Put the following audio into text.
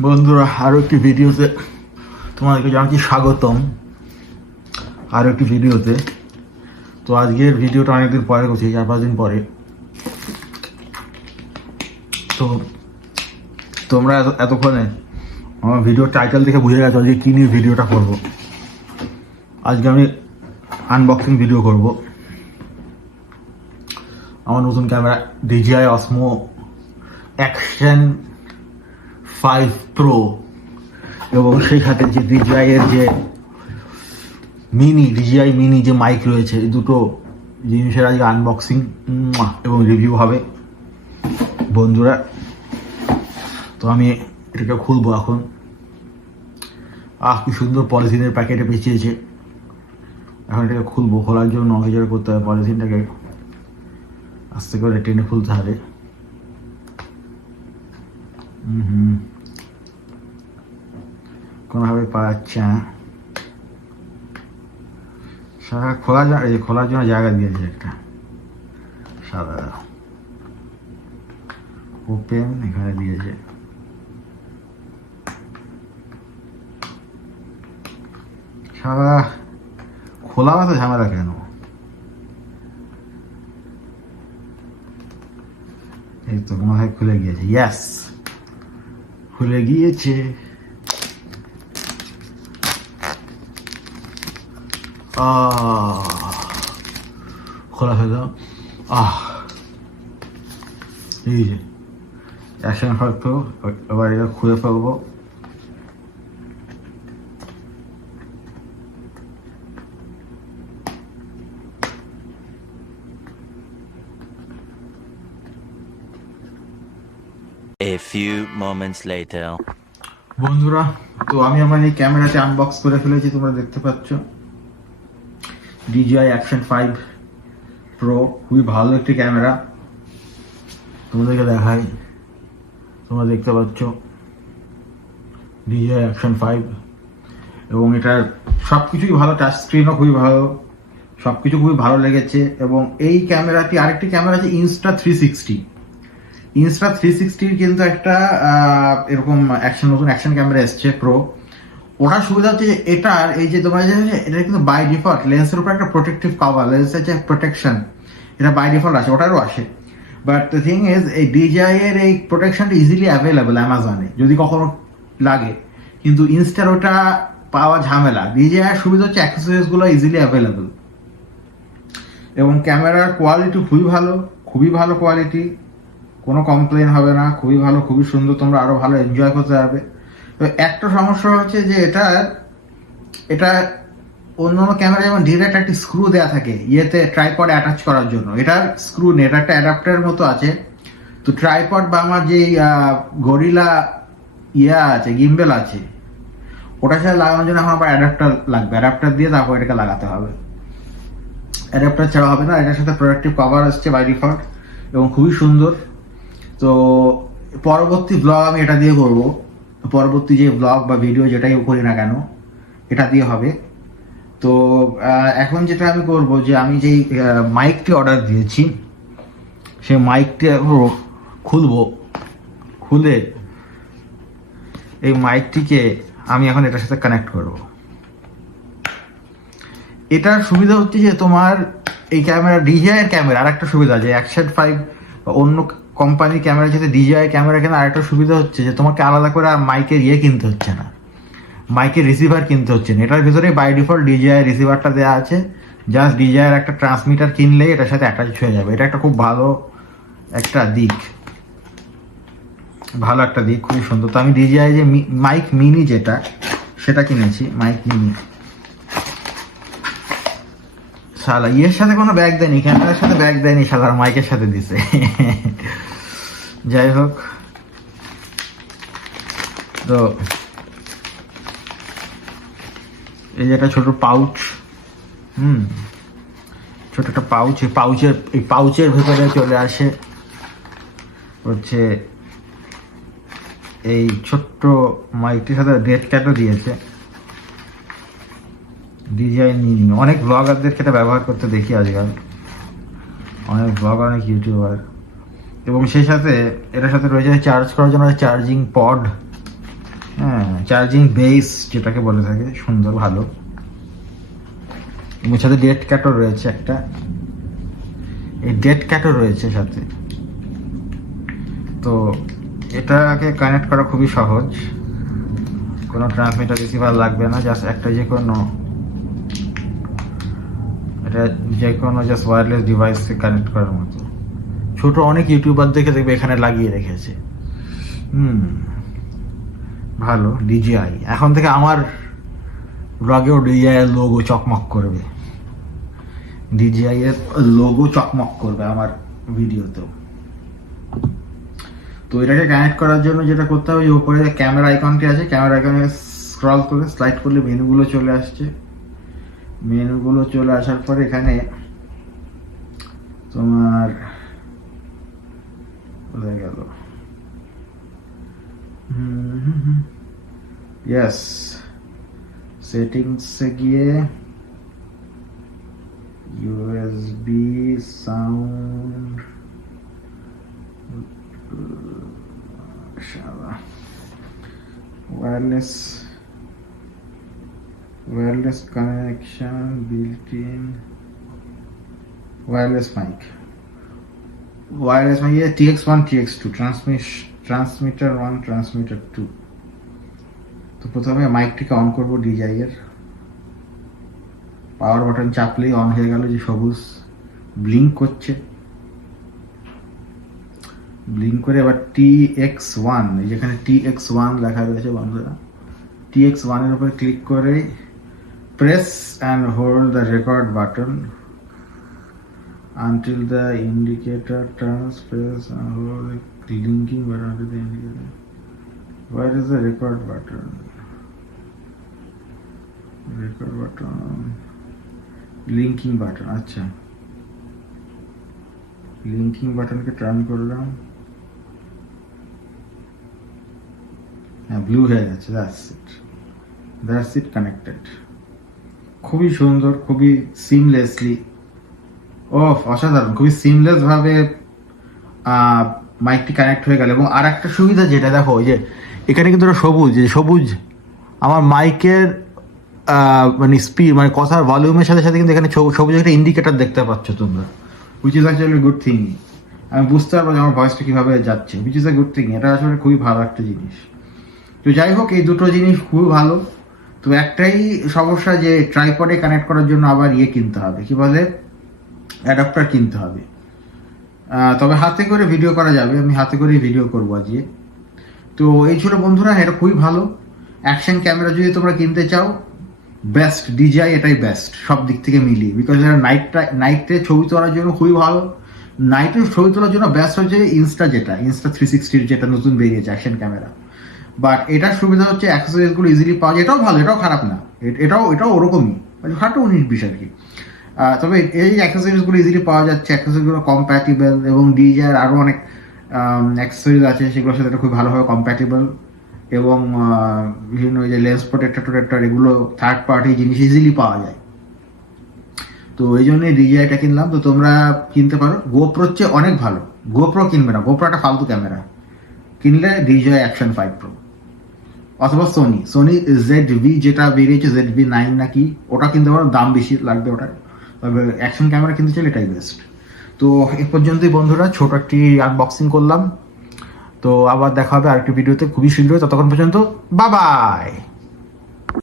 বন্ধুরা আরও একটি ভিডিওতে তোমাদেরকে জানাচ্ছি স্বাগতম। আরও একটি ভিডিওতে। তো আজকের ভিডিওটা অনেকদিন পরে করছি, চার পাঁচ দিন পরে। তো তোমরা এত- এতক্ষণে আমার ভিডিও টাইটেল দেখে বুঝে গেছো আজকে কী নিয়ে ভিডিওটা করব। আজকে আমি আনবক্সিং ভিডিও করব। আমার নতুন camera DJI Osmo action five pro এবং সেই সাথে যে ডিজিআই এর যে মিনি ডিজিআই মিনি যে মাইক রয়েছে, এই দুটো জিনিসের আজকে আনবক্সিং এবং রিভিউ হবে বন্ধুরা। তো আমি এটাকে খুলবো এখন। আহ, কি সুন্দর পলিথিনের প্যাকেটে পেঁচিয়েছে। এখন এটাকে খুলবো, খোলার জন্য জায়গায় করতে হবে পলিথিনটাকে। আস্তে করে টেনে খুলতে হবে। হুম হুম। কোনোভাবে পাওয়া যাচ্ছে না। সারা খোলার জন্য এই যে খোলার জন্য জায়গা দিয়েছে একটা। সাদা। ওপেন এখানে দিয়েছে। সারা খোলা তো ঝামেলা কেন? এই তো মনে হয় খুলে গিয়েছে। ইয়াস খুলে গিয়েছে। আহ। খোলা ফেলো আহ। এই যে অ্যাকশন হয়তো এবার এটা খুলে ফেলব। A few moments later. বন্ধুরা তো আমি আমার এই ক্যামেরাতে আনবক্স করে ফেলেছি তোমরা দেখতে পাচ্ছ। ডিজিআই অ্যাকশন ফাইভ প্রো খুবই ভালো একটি ক্যামেরা। তোমাদেরকে দেখাই। তোমরা দেখতে পাচ্ছ ডিজিআই অ্যাকশন ফাইভ এবং এটার সব কিছুই ভালো টাচ স্ক্রিনও খুবই ভালো। সব কিছু খুবই ভালো লেগেছে। এবং এই ক্যামেরাটি, আরেকটি ক্যামেরা আছে Insta three sixty Insta three সিক্সটির কিন্তু একটা এরকম অ্যাকশন নতুন অ্যাকশন ক্যামেরা এসছে প্রো ওটার সুবিধা হচ্ছে যে এটার, এই যে তোমার এটা কিন্তু বাই ডিফল্ট লেন্সের উপর একটা প্রোটেক্টিভ কভার লেন্সের যে প্রোটেকশন এটা বাই ডিফল্ট আছে ওটারও আসে। বাট দ্য থিং ইজ এই ডিজিআই এর এই প্রোটেকশনটা ইজিলি অ্যাভেলেবল অ্যামাজনে যদি কখনো লাগে। কিন্তু ইনস্টার ওটা পাওয়া ঝামেলা। ডিজিআই এর সুবিধা হচ্ছে অ্যাক্সেসরিজগুলো ইজিলি অ্যাভেলেবল এবং ক্যামেরার কোয়ালিটি খুবই ভালো খুবই ভালো কোয়ালিটি কোনো কমপ্লেন হবে না, খুবই ভালো, খুবই সুন্দর, তোমরা আরও ভালো এনজয় করতে পারবে। তো একটা সমস্যা হচ্ছে যে এটা এটা অন্য অন্য ক্যামেরা যেমন ডিরেক্ট একটি স্ক্রু দেওয়া থাকে, ইয়েতে ট্রাইপড অ্যাটাচ করার জন্য। এটার স্ক্রু নেই, এটা একটা অ্যাডাপ্টারের মতো আছে। তো ট্রাইপড বা আমার যেই গরিলা ইয়া আছে গিম্বেল আছে ওটা সাথে লাগানোর জন্য এখন আবার অ্যাডাপ্টার লাগবে। অ্যাডাপ্টার দিয়ে তারপর এটাকে লাগাতে হবে। অ্যাডাপ্টার ছাড়া হবে না, এটার সাথে প্রোডাক্টিভ কভার আসছে বাই ডিফল্ট এবং খুবই সুন্দর। তো পরবর্তী ব্লগ আমি এটা দিয়ে করব। পরবর্তী যে ব্লগ বা ভিডিও যেটাই করি না কেন, এটা দিয়ে হবে। তো এখন যেটা আমি করব যে আমি যেই মাইকটি অর্ডার দিয়েছি, সেই মাইকটি খুলবো। খুলে এই মাইকটিকে আমি এখন এটার সাথে কানেক্ট করব। এটার সুবিধা হচ্ছে যে তোমার এই ক্যামেরা ডিজিআই এর ক্যামেরা আর একটা সুবিধা আছে অ্যাকশন ফাইভ অন্য কোম্পানির ক্যামেরা যেটা ডিজিআই ক্যামেরা কেনা আরেকটা সুবিধা হচ্ছে যে তোমাকে আলাদা করে আর মাইকের ইয়ে কিনতে হচ্ছে না। মাইকের রিসিভার কিনতে হচ্ছে না। এটার ভিতরে বাই ডিফল্ট ডিজিআই রিসিভারটা দেওয়া আছে। জাস্ট ডিজিআই এর একটা ট্রান্সমিটার কিনলেই এটার সাথে অ্যাটাচ হয়ে যাবে। এটা একটা খুব ভালো একটা দিক। ভালো একটা দিক, খুবই সুন্দর। তো আমি ডিজিআই যে মাইক মিনি যেটা, সেটা কিনেছি, মাইক মিনি। শালা, ইয়ের সাথে কোনো ব্যাগ দেয়নি, ক্যামেরার সাথে ব্যাগ দেয়নি শালার মাইকের সাথে দিছে। যাই হোক। তো এই একটা ছোট পাউচ হুম, ছোট একটা পাউচ এই পাউচের এই পাউচের ভেতরে চলে আসে হচ্ছে এই ছোট্ট মাইকটির সাথে ডেট ক্যাটও দিয়েছে। ডিজাইন অনেক ব্লগারদেরকে এটা ব্যবহার করতে দেখি আজকাল। অনেক ব্লগার অনেক ইউটিউবার এবং সেই সাথে এটার সাথে রয়েছে চার্জ করার জন্য চার্জিং পড হ্যাঁ চার্জিং বেস যেটাকে বলে থাকে, সুন্দর, ভালো। এবং সাথে ডেট ক্যাটও রয়েছে একটা। এই ডেট ক্যাটও রয়েছে সাথে। তো এটাকে কানেক্ট করা খুবই সহজ। কোনো ট্রান্সমিটার রিসিভার লাগবে না জাস্ট একটা যে কোনো এটা যে কোনো জাস্ট ওয়্যারলেস ডিভাইসে কানেক্ট করার মতো। ছোট অনেক ইউটিউবার দেখে দেখবে এখানে লাগিয়ে রেখেছে। হুম, ভালো ডিজিআই এখন থেকে আমার ব্লগেও ডিজিআই এর লোগো চকমক করবে। ডিজিআই এর লোগো চকমক করবে আমার ভিডিওতেও। তো এটাকে কানেক্ট করার জন্য যেটা করতে হবে যে উপরে ক্যামেরা আইকনটি আছে ক্যামেরা আইকনে স্ক্রল করে স্লাইড করলে মেনুগুলো চলে আসছে। মেনুগুলো চলে আসার পরে এখানে তোমার Where. Yes. सेटिंग्स से किए। USB sound wireless wireless connection built wireless mic wireless mic yeah, TX1 TX2 transmit transmitter 1 transmitter 2 তো প্রথমে মাইকটিকে অন করব ডিজাই এর। পাওয়ার বাটন চাপলেই অন হয়ে গেল যে সবুজ ব্লিঙ্ক করছে। ব্লিঙ্ক করে এবার টি এক্স ওয়ান যেখানে টি এক্স ওয়ান লেখা রয়েছে বন্ধুরা। টি এক্স ওয়ানের উপর ক্লিক করে press and hold the record button until the indicator turns press and hold the linking button to the indicator where is the record button record button linking button আচ্ছা linking বাটনকে turn করলাম হ্যাঁ blue হয়ে গেছে that's it that's it connected খুবই সুন্দর খুবই seamlessly ও অসাধারণ, খুবই সিমলেস ভাবে মাইকটি কানেক্ট হয়ে গেল। এবং আর একটা সুবিধা যেটা, দেখো, ওই যে এখানে কিন্তু ওটা সবুজ সবুজ, আমার মাইকের মানে স্পিড মানে কথার ভলিউমের সাথে সাথে কিন্তু এখানে সবুজ একটা ইন্ডিকেটর দেখতে পাচ্ছ তোমরা which is actually good thing আমি বুঝতে পারব যে আমার ভয়েসটা কীভাবে যাচ্ছে which is a good thing এটা আসলে খুবই ভালো একটা জিনিস। তো যাই হোক, এই দুটো জিনিস খুবই ভালো। তো একটাই সমস্যা যে ট্রাইপডে কানেক্ট করার জন্য আবার ইয়ে কিনতে হবে, কি বলে? অ্যাডাপ্টার কিনতে হবে। তবে হাতে করে ভিডিও করা যাবে, আমি হাতে করেই ভিডিও করব আজকে। তো এই ছিল বন্ধুরা, এটা খুবই ভালো। অ্যাকশন ক্যামেরা যদি তোমরা কিনতে চাও বেস্ট ডিজাই এটাই বেস্ট সব দিক থেকে মিলিয়ে। বিকজ এটা নাইটটা নাইটে ছবি তোলার জন্য খুবই ভালো। নাইটে ছবি তোলার জন্য বেস্ট হচ্ছে ইনস্টা যেটা ইনস্টা থ্রি সিক্সটির যেটা নতুন বেরিয়েছে অ্যাকশন ক্যামেরা বাট এটার সুবিধা হচ্ছে অ্যাক্সেসরিজগুলো ইজিলি পাওয়া যায়। এটাও ভালো, এটাও খারাপ না। এটাও এটাও ওরকমই। মানে খাটো উনিশ বিশ আর কি। তবে এই অ্যাক্সেসরিজগুলো ইজিলি পাওয়া যাচ্ছে। অ্যাক্সেসরিজগুলো কম্প্যাটিবল এবং ডিজার আরও অনেক অ্যাক্সেসরিজ আছে, সেগুলোর সাথে খুব ভালোভাবে কম্প্যাটিবল এবং বিভিন্ন যে লেন্স প্রোটেক্টর টোটেক্টর এগুলো থার্ড পার্টি জিনিস ইজিলি পাওয়া যায়। তো এই জন্যই ডিজিআইটা কিনলাম। তো তোমরা কিনতে পারো। গোপ্রোর চেয়ে অনেক ভালো। গোপ্রো কিনবে না। গোপ্রো একটা ফালতু ক্যামেরা। কিনলে ডিজিআই অ্যাকশন ফাইভ প্রো অথবা সোনি সোনি জেড ভি যেটা বেরিয়েছে জেড ভি নাইন নাকি, ওটা কিনতে পারো। দাম বেশি লাগবে ওটার। অ্যাকশন ক্যামেরা কিনতে চাইলে এটাই বেস্ট তো এ পর্যন্তই বন্ধুরা, ছোট একটি আনবক্সিং করলাম। তো আবার দেখা হবে আরেকটি ভিডিওতে খুবই শীঘ্রই, ততক্ষণ পর্যন্ত বাবাই